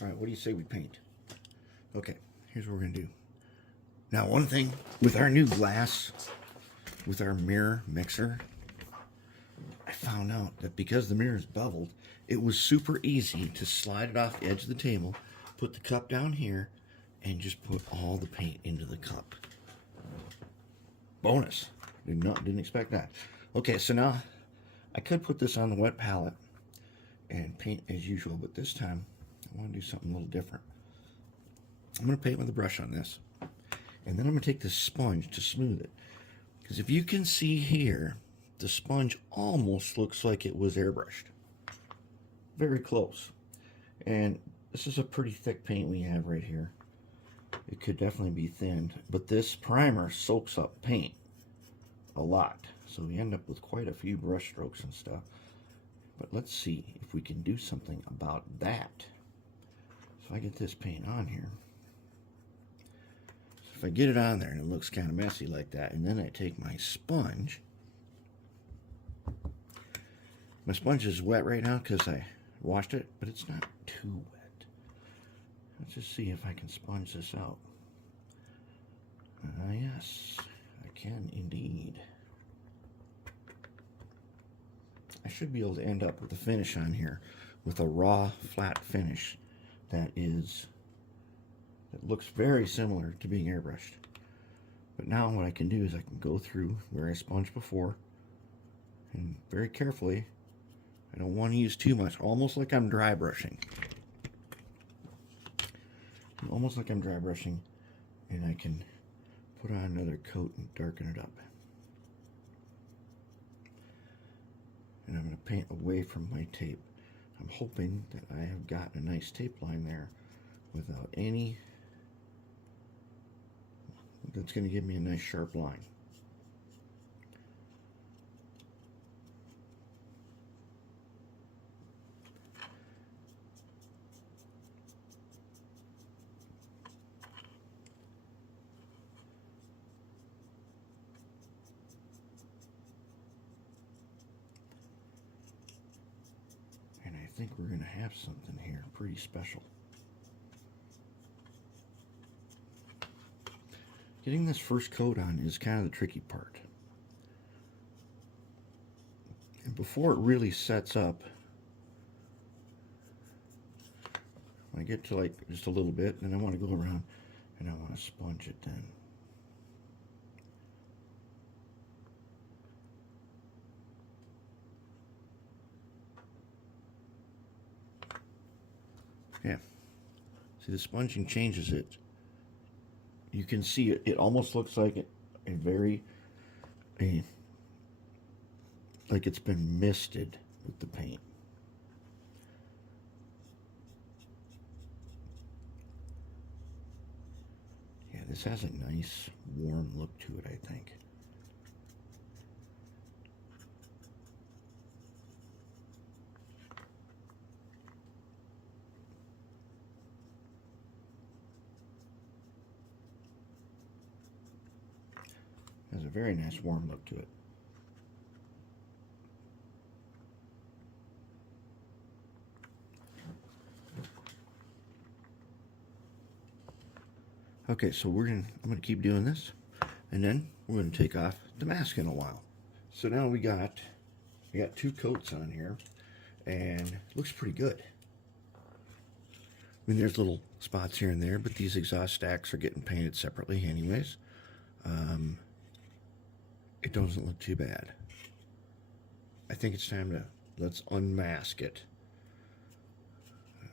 All right, what do you say we paint? Okay, here's what we're gonna do. Now, one thing with our new glass, with our mirror mixer, I found out that because the mirror is beveled, it was super easy to slide it off the edge of the table, put the cup down here, and just put all the paint into the cup. Bonus. Didn't expect that. Okay, so now I could put this on the wet palette and paint as usual, but this time I want to do something a little different. I'm going to paint with a brush on this, and then I'm going to take this sponge to smooth it. Because if you can see here, the sponge almost looks like it was airbrushed. Very close. And this is a pretty thick paint we have right here. It could definitely be thinned, but this primer soaks up paint a lot. So we end up with quite a few brush strokes and stuff. But let's see if we can do something about that. So I get this paint on here. So if I get it on there and it looks kind of messy like that, and then I take my sponge. My sponge is wet right now because I washed it, but it's not too wet. Let's just see if I can sponge this out. Yes, I can indeed. I should be able to end up with a finish on here with a raw, flat finish that looks very similar to being airbrushed. But now what I can do is I can go through where I sponged before and very carefully, I don't want to use too much, almost like I'm dry brushing. Almost like I'm dry brushing, and I can put on another coat and darken it up. And I'm going to paint away from my tape. I'm hoping that I have gotten a nice tape line there without any, that's going to give me a nice sharp line. I think we're going to have something here pretty special. Getting this first coat on is kind of the tricky part. And before it really sets up, I get to like just a little bit, and I want to go around and I want to sponge it then. Yeah. See, the sponging changes it. You can see it. It almost looks like like it's been misted with the paint. Yeah, this has a nice warm look to it, I think. Has a very nice warm look to it. Okay, so I'm gonna keep doing this, and then we're gonna take off the mask in a while. So now we got two coats on here, and it looks pretty good. I mean, there's little spots here and there, but these exhaust stacks are getting painted separately anyways. It doesn't look too bad. I think it's time to, let's unmask it.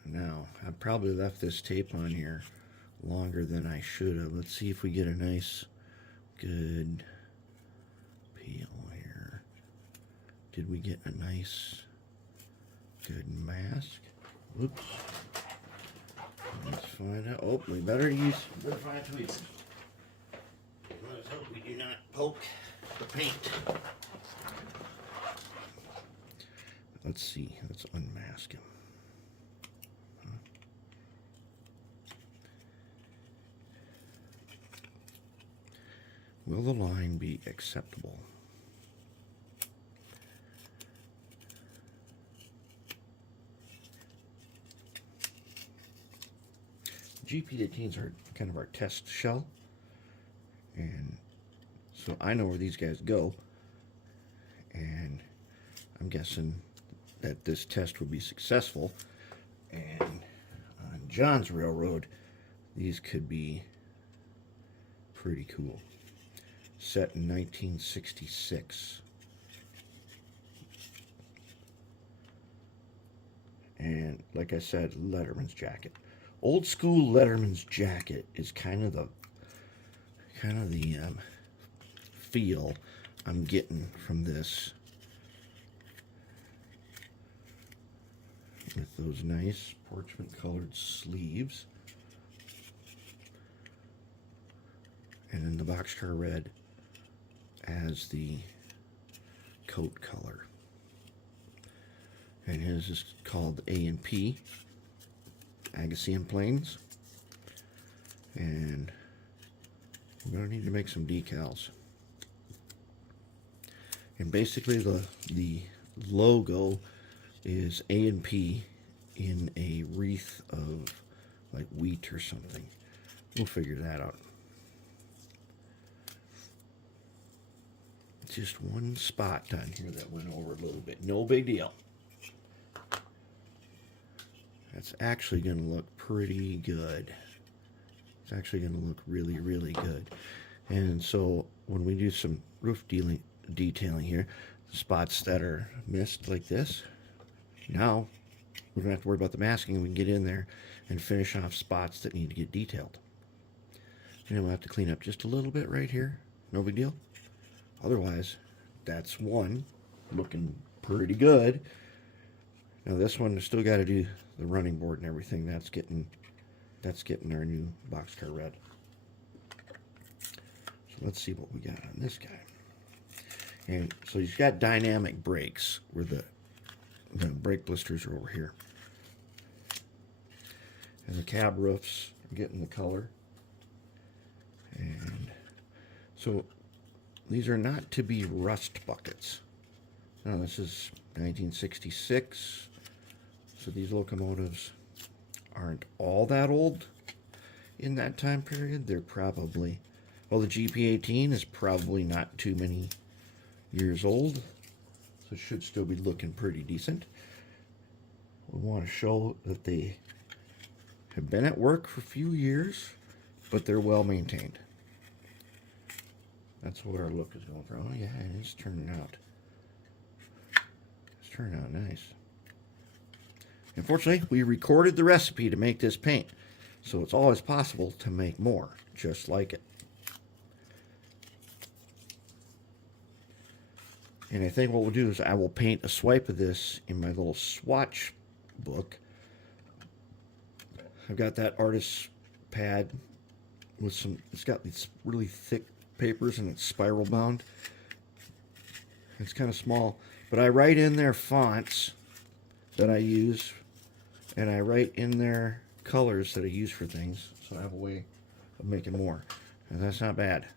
Now, I probably left this tape on here longer than I should have. Let's see if we get a nice, good peel here. Did we get a nice, good mask? Oops. Let's find out. Oh, we better find tweezers. Let's hope we do not poke the paint. Let's see. Let's unmask him. Will the line be acceptable? GP18s are kind of our test shell, and so I know where these guys go, and I'm guessing that this test would be successful. And on John's railroad, these could be pretty cool. Set in 1966. And like I said, Letterman's jacket. Old school Letterman's jacket is kind of the feel I'm getting from this. With those nice parchment colored sleeves. And then the boxcar red as the coat color. And his is called A&P, Agassiz Plains. And we're going to need to make some decals. And basically the logo is A&P in a wreath of like wheat or something. We'll figure that out. Just one spot down here that went over a little bit. No big deal. That's actually going to look pretty good. It's actually going to look really, really good. And so when we do some roof detailing here, the spots that are missed like this, now we don't have to worry about the masking. We can get in there and finish off spots that need to get detailed. And then we'll have to clean up just a little bit right here. No big deal. Otherwise, that's one looking pretty good. Now this one has still got to do the running board and everything. That's getting our new boxcar red. So let's see what we got on this guy. And so he's got dynamic brakes where the brake blisters are over here. And the cab roofs are getting the color. And so these are not to be rust buckets. No, this is 1966. So these locomotives aren't all that old in that time period. They're probably, well, the GP18 is probably not too many years old. So it should still be looking pretty decent. We want to show that they have been at work for a few years, but they're well maintained. That's what our look is going for. Oh yeah, it is turning out. It's turning out nice. Unfortunately, we recorded the recipe to make this paint, so it's always possible to make more, just like it. And I think what we'll do is I will paint a swipe of this in my little swatch book. I've got that artist's pad with some, it's got these really thick papers and it's spiral bound. It's kind of small, but I write in there fonts that I use, and I write in there colors that I use for things, so I have a way of making more. And that's not bad.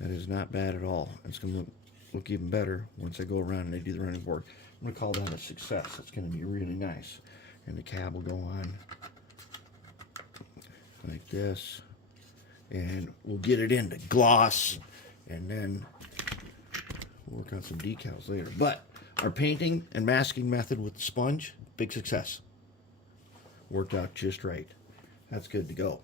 That is not bad at all. It's going to look even better once I go around and I do the running board. I'm going to call that a success. It's going to be really nice. And the cab will go on like this. And we'll get it into gloss, and then we'll work on some decals later. But our painting and masking method with the sponge, big success. Worked out just right. That's good to go.